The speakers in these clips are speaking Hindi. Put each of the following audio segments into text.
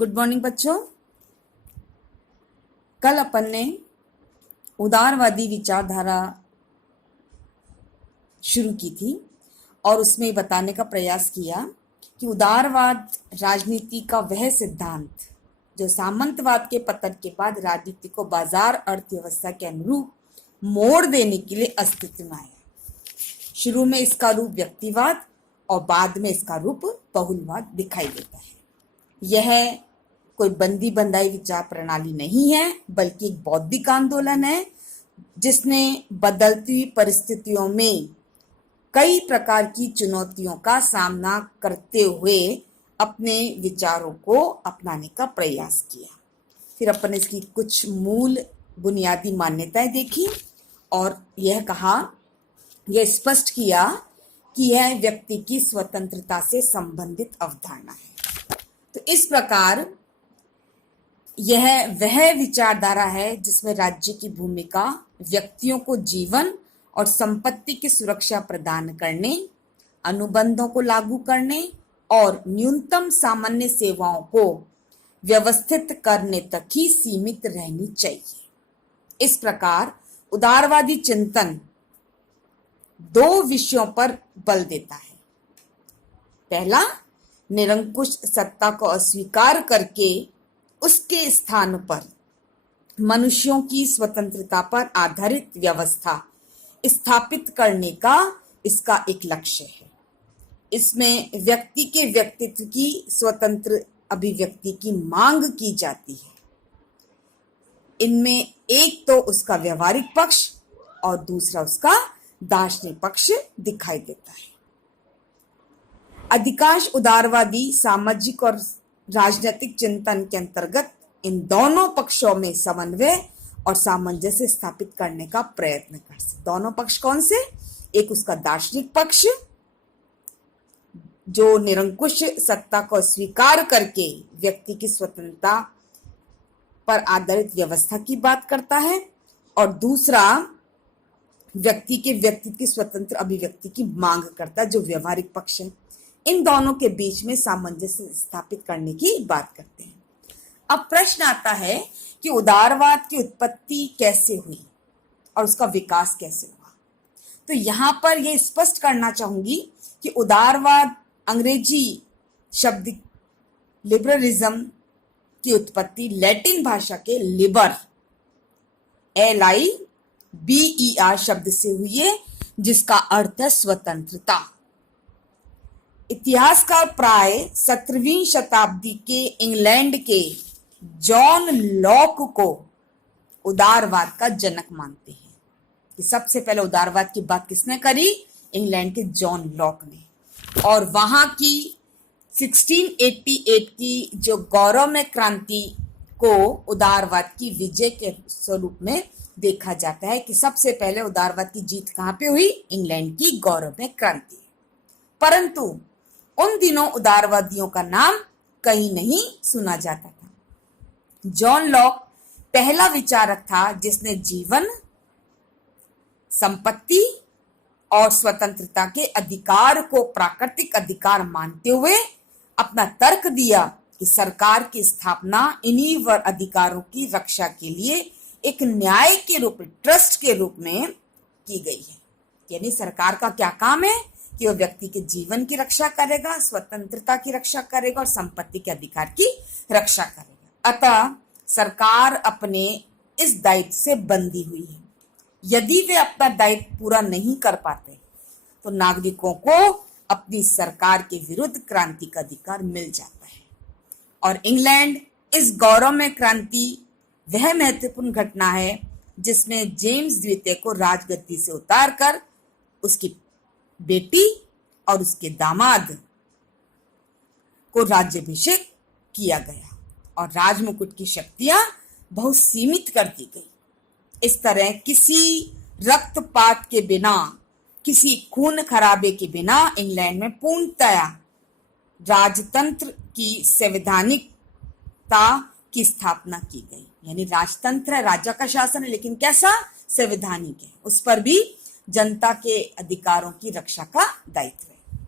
गुड मॉर्निंग बच्चों। कल अपन ने उदारवादी विचारधारा शुरू की थी और उसमें बताने का प्रयास किया कि उदारवाद राजनीति का वह सिद्धांत जो सामंतवाद के पतन के बाद राजनीति को बाजार अर्थव्यवस्था के अनुरूप मोड़ देने के लिए अस्तित्व में आया। शुरू में इसका रूप व्यक्तिवाद और बाद में इसका रूप बहुलवाद दिखाई देता है। यह कोई बंदी बंधाई विचार प्रणाली नहीं है, बल्कि एक बौद्धिक आंदोलन है जिसने बदलती परिस्थितियों में कई प्रकार की चुनौतियों का सामना करते हुए अपने विचारों को अपनाने का प्रयास किया। फिर अपन इसकी कुछ मूल बुनियादी मान्यताएं देखी और यह स्पष्ट किया कि यह व्यक्ति की स्वतंत्रता से संबंधित अवधारणा है। तो इस प्रकार यह वह विचारधारा है जिसमें राज्य की भूमिका व्यक्तियों को जीवन और संपत्ति की सुरक्षा प्रदान करने, अनुबंधों को लागू करने और न्यूनतम सामान्य सेवाओं को व्यवस्थित करने तक ही सीमित रहनी चाहिए। इस प्रकार उदारवादी चिंतन दो विषयों पर बल देता है। पहला, निरंकुश सत्ता को अस्वीकार करके उसके स्थान पर मनुष्यों की स्वतंत्रता पर आधारित व्यवस्था स्थापित करने का इसका एक लक्ष्य है। इसमें व्यक्ति के व्यक्तित्व की स्वतंत्र अभिव्यक्ति की मांग की जाती है। इनमें एक तो उसका व्यवहारिक पक्ष और दूसरा उसका दार्शनिक पक्ष दिखाई देता है। अधिकांश उदारवादी सामाजिक और राजनीतिक चिंतन के अंतर्गत इन दोनों पक्षों में समन्वय और सामंजस्य स्थापित करने का प्रयत्न कर सकते। दोनों पक्ष कौन से? एक उसका दार्शनिक पक्ष जो निरंकुश सत्ता को स्वीकार करके व्यक्ति की स्वतंत्रता पर आधारित व्यवस्था की बात करता है, और दूसरा व्यक्ति के व्यक्तित्व की स्वतंत्र अभिव्यक्ति की मांग करता है जो व्यवहारिक पक्ष है। इन दोनों के बीच में सामंजस्य स्थापित करने की बात करते हैं। अब प्रश्न आता है कि उदारवाद की उत्पत्ति कैसे हुई और उसका विकास कैसे हुआ। तो यहां पर यह स्पष्ट करना चाहूंगी कि उदारवाद अंग्रेजी शब्द लिबरलिज्म की उत्पत्ति लैटिन भाषा के लिबर LIBER शब्द से हुई है, जिसका अर्थ है स्वतंत्रता। इतिहासकार प्राय 17वीं शताब्दी के इंग्लैंड के जॉन लॉक को उदारवाद का जनक मानते हैं। कि सबसे पहले उदारवाद की बात किसने करी? इंग्लैंड के जॉन लॉक ने। और वहां की 1688 की जो गौरवमय क्रांति को उदारवाद की विजय के स्वरूप में देखा जाता है कि सबसे पहले उदारवाद की जीत कहां पे हुई? इंग्लैंड की गौरवमय क्रांति। परंतु उन दिनों उदारवादियों का नाम कहीं नहीं सुना जाता था। जॉन लॉक पहला विचारक था जिसने जीवन, संपत्ति और स्वतंत्रता के अधिकार को प्राकृतिक अधिकार मानते हुए अपना तर्क दिया कि सरकार की स्थापना इन्हीं अधिकारों की रक्षा के लिए एक न्याय के रूप में, ट्रस्ट के रूप में की गई है। यानी सरकार का क्या काम है कि वह व्यक्ति के जीवन की रक्षा करेगा, स्वतंत्रता की रक्षा करेगा और संपत्ति के अधिकार की रक्षा करेगा। अतः सरकार अपने इस दायित्व से बंधी हुई है। यदि वे अपना दायित्व पूरा नहीं कर पाते तो नागरिकों को अपनी सरकार के विरुद्ध क्रांति का अधिकार मिल जाता है। और इंग्लैंड इस गौरवमय क्रांति वह महत्वपूर्ण घटना है जिसमें जेम्स द्वितीय को राजगद्दी से उतारकर उसकी बेटी और उसके दामाद को राज्याभिषेक किया गया और राजमुकुट की शक्तियां बहुत सीमित कर दी गई। इस तरह किसी रक्तपात के बिना, किसी खून खराबे के बिना इंग्लैंड में पूर्णतया राजतंत्र की संवैधानिकता की स्थापना की गई। यानी राजतंत्र है, राजा का शासन है, लेकिन कैसा? संवैधानिक है। उस पर भी जनता के अधिकारों की रक्षा का दायित्व है।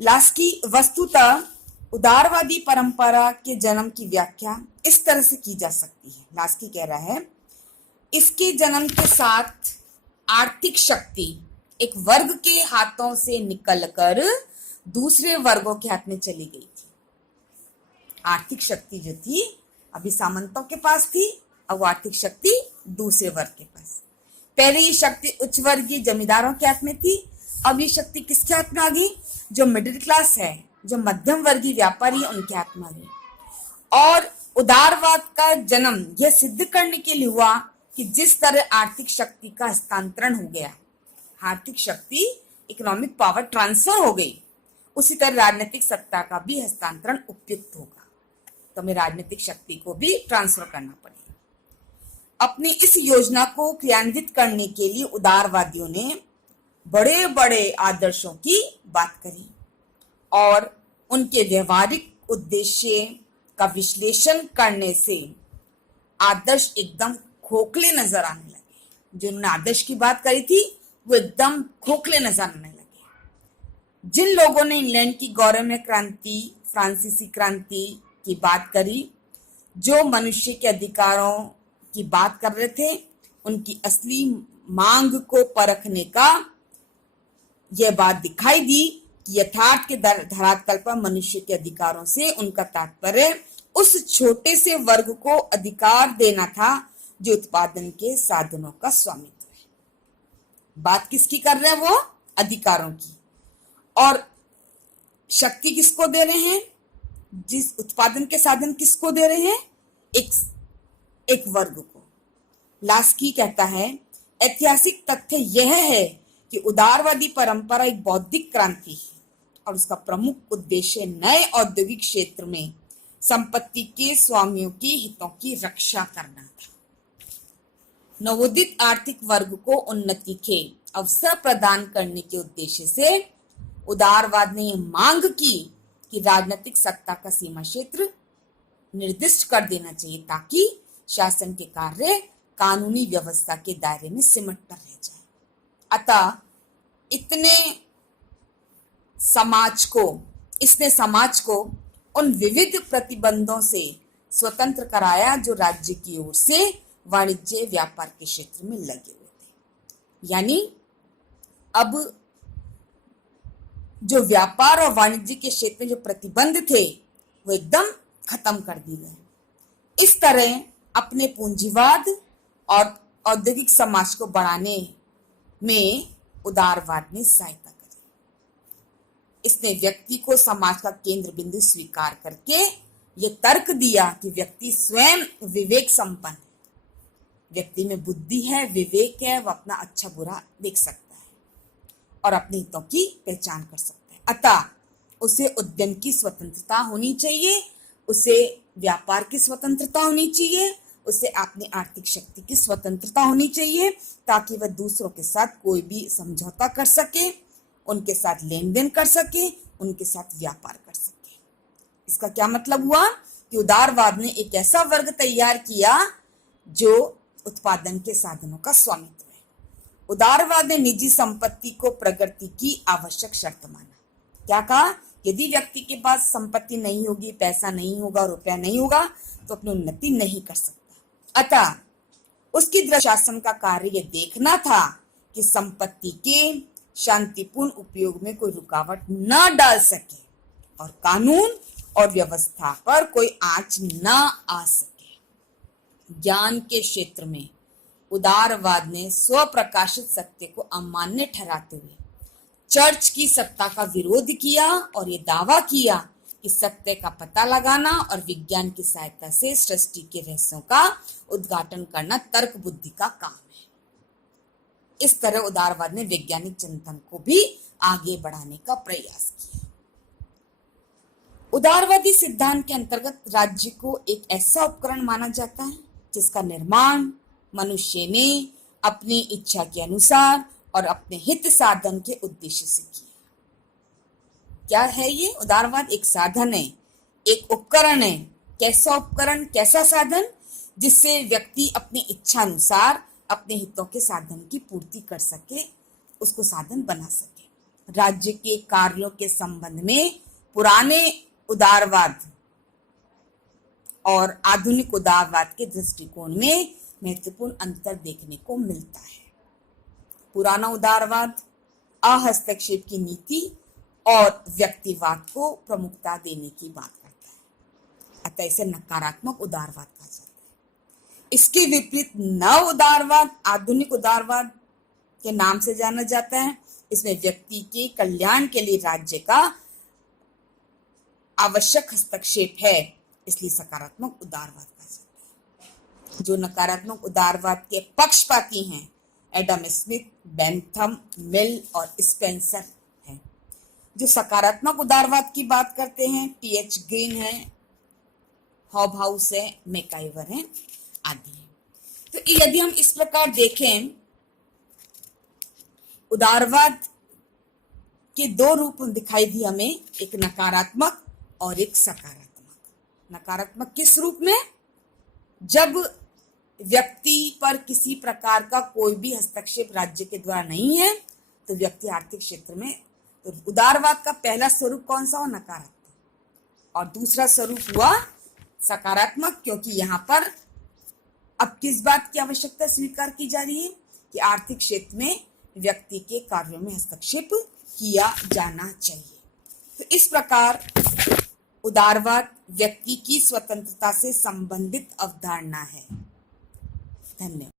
लास्की वस्तुतः उदारवादी परंपरा के जन्म की व्याख्या इस तरह से की जा सकती है। लास्की कह रहा है, इसके जन्म के साथ आर्थिक शक्ति एक वर्ग के हाथों से निकलकर दूसरे वर्गों के हाथ में चली गई थी। आर्थिक शक्ति जो थी अभी सामंतों के पास थी, अब आर्थिक शक्ति दूसरे वर्ग के पास। पहले ये शक्ति उच्च वर्गीय जमींदारों के हाथ में थी, अब ये शक्ति किसके हाथ में आ गई? जो मिडिल क्लास है, जो मध्यम वर्गीय व्यापारी है, उनके हाथ में आ गई। और उदारवाद का जन्म यह सिद्ध करने के लिए हुआ कि जिस तरह आर्थिक शक्ति का हस्तांतरण हो गया, आर्थिक शक्ति इकोनॉमिक पावर ट्रांसफर हो गई, उसी तरह राजनीतिक सत्ता का भी हस्तांतरण उपयुक्त होगा। तो हमें राजनीतिक शक्ति को भी ट्रांसफर करना पड़ेगा। अपनी इस योजना को क्रियान्वित करने के लिए उदारवादियों ने बड़े बड़े आदर्शों की बात करी और उनके व्यवहारिक उद्देश्य का विश्लेषण करने से आदर्श एकदम खोखले नजर आने लगे। जो उन्होंने आदर्श की बात करी थी वो एकदम खोखले नजर आने लगे। जिन लोगों ने इंग्लैंड की गौरवमय क्रांति, फ्रांसीसी क्रांति की बात करी, जो मनुष्य के अधिकारों की बात कर रहे थे, उनकी असली मांग को परखने का यह बात दिखाई दी कि यथार्थ के धरातल पर मनुष्य के अधिकारों से उनका तात्पर्य उस छोटे से वर्ग को अधिकार देना था जो उत्पादन के साधनों का स्वामित्व है। बात किसकी कर रहे हैं? वो अधिकारों की। और शक्ति किसको दे रहे हैं? जिस उत्पादन के साधन किसको दे रहे हैं? एक वर्ग को। लास्की कहता है, ऐतिहासिक तथ्य यह है कि उदारवादी परंपरा एक बौद्धिक क्रांति है और उसका प्रमुख उद्देश्य नए औद्योगिक क्षेत्र में संपत्ति के स्वामियों के हितों की रक्षा करना था। नवोदित आर्थिक वर्ग को उन्नति के अवसर प्रदान करने के उद्देश्य से उदारवाद ने यह मांग की कि राजनीतिक सत्ता का सीमा क्षेत्र निर्दिष्ट कर देना चाहिए ताकि शासन के कार्य कानूनी व्यवस्था के दायरे में सिमट कर रह जाए। अतः इसने समाज को उन विविध प्रतिबंधों से स्वतंत्र कराया जो राज्य की ओर से वाणिज्य व्यापार के क्षेत्र में लगे हुए थे। यानी अब जो व्यापार और वाणिज्य के क्षेत्र में जो प्रतिबंध थे वो एकदम खत्म कर दिए गए। इस तरह अपने पूंजीवाद और औद्योगिक समाज को बढ़ाने में उदारवाद ने सहायता करी। इसने व्यक्ति को समाज का केंद्र बिंदु स्वीकार करके ये तर्क दिया कि व्यक्ति स्वयं विवेक संपन्न है, व्यक्ति में बुद्धि है, विवेक है, वह अपना अच्छा बुरा देख सकता है और अपने हितों की पहचान कर सकता है। अतः उसे उद्यम की स्वतंत्रता होनी चाहिए, उसे व्यापार की स्वतंत्रता होनी चाहिए, उसे अपनी आर्थिक शक्ति की स्वतंत्रता होनी चाहिए ताकि वह दूसरों के साथ कोई भी समझौता कर सके, उनके साथ लेन देन कर सके, उनके साथ व्यापार कर सके। इसका क्या मतलब हुआ कि उदारवाद ने एक ऐसा वर्ग तैयार किया जो उत्पादन के साधनों का स्वामित्व है। उदारवाद ने निजी संपत्ति को प्रगति की आवश्यक शर्त माना। क्या कहा? यदि व्यक्ति के पास संपत्ति नहीं होगी, पैसा नहीं होगा, रुपया नहीं होगा, तो अपनी उन्नति नहीं कर सकता। अतः उसकी दृष्टि शासन का कार्य यह देखना था कि संपत्ति के शांतिपूर्ण उपयोग में कोई रुकावट न डाल सके और कानून और व्यवस्था पर कोई आंच न आ सके। ज्ञान के क्षेत्र में उदारवाद ने स्वप्रकाशित सत्य को अमान्य ठहराते हुए चर्च की सत्ता का विरोध किया और ये दावा किया कि सत्य का पता लगाना और विज्ञान की सहायता से सृष्टि के रहस्यों का उद्घाटन करना तर्क बुद्धि का काम है। इस तरह उदारवाद ने वैज्ञानिक चिंतन को भी आगे बढ़ाने का प्रयास किया। उदारवादी सिद्धांत के अंतर्गत राज्य को एक ऐसा उपकरण माना जाता है जिसका निर्माण मनुष्य ने अपनी इच्छा के अनुसार और अपने हित साधन के उद्देश्य से किया। क्या है ये? उदारवाद एक साधन है, एक उपकरण है। कैसा उपकरण, कैसा साधन? जिससे व्यक्ति अपनी इच्छा अनुसार अपने हितों के साधन की पूर्ति कर सके, उसको साधन बना सके। राज्य के कार्यों के संबंध में पुराने उदारवाद और आधुनिक उदारवाद के दृष्टिकोण में महत्वपूर्ण अंतर देखने को मिलता है। पुराना उदारवाद अहस्तक्षेप की नीति और व्यक्तिवाद को प्रमुखता देने की बात करता है, अतः इसे नकारात्मक उदारवाद कहा जाता है। इसके विपरीत नव उदारवाद आधुनिक उदारवाद के नाम से जाना जाता है। इसमें व्यक्ति के कल्याण के लिए राज्य का आवश्यक हस्तक्षेप है, इसलिए सकारात्मक उदारवाद कहा जाता है। जो नकारात्मक उदारवाद के पक्षपाती हैं एडम स्मिथ, बेंथम, मिल और स्पेंसर हैं। जो सकारात्मक उदारवाद की बात करते हैं टीएच ग्रीन है, हॉबहाउस है, मैकाइवर है आदि है। तो यदि हम इस प्रकार देखें, उदारवाद के दो रूप दिखाई दिए हमें, एक नकारात्मक और एक सकारात्मक। नकारात्मक किस रूप में? जब व्यक्ति पर किसी प्रकार का कोई भी हस्तक्षेप राज्य के द्वारा नहीं है तो व्यक्ति आर्थिक क्षेत्र में, तो उदारवाद का पहला स्वरूप कौन सा हुआ? नकारात्मक। और दूसरा स्वरूप हुआ सकारात्मक, क्योंकि यहाँ पर अब किस बात की आवश्यकता स्वीकार की जा रही है कि आर्थिक क्षेत्र में व्यक्ति के कार्यों में हस्तक्षेप किया जाना चाहिए। तो इस प्रकार उदारवाद व्यक्ति की स्वतंत्रता से संबंधित अवधारणा है। धन्यवाद।